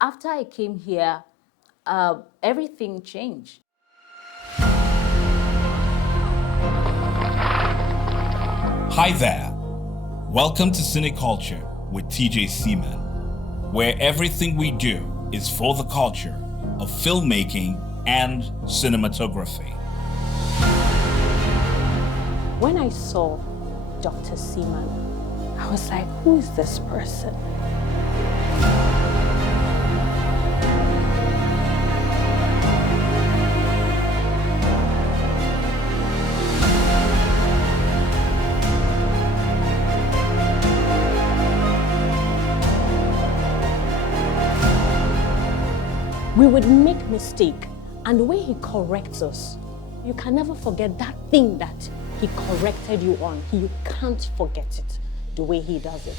After I came here, everything changed. Hi there. Welcome to CineCuture with TJ Seaman, where everything we do is for the culture of filmmaking and cinematography. When I saw Dr. Seaman, I was like, who is this person? We would make mistake, and the way he corrects us, you can never forget that thing that he corrected you on. You can't forget it the way he does it.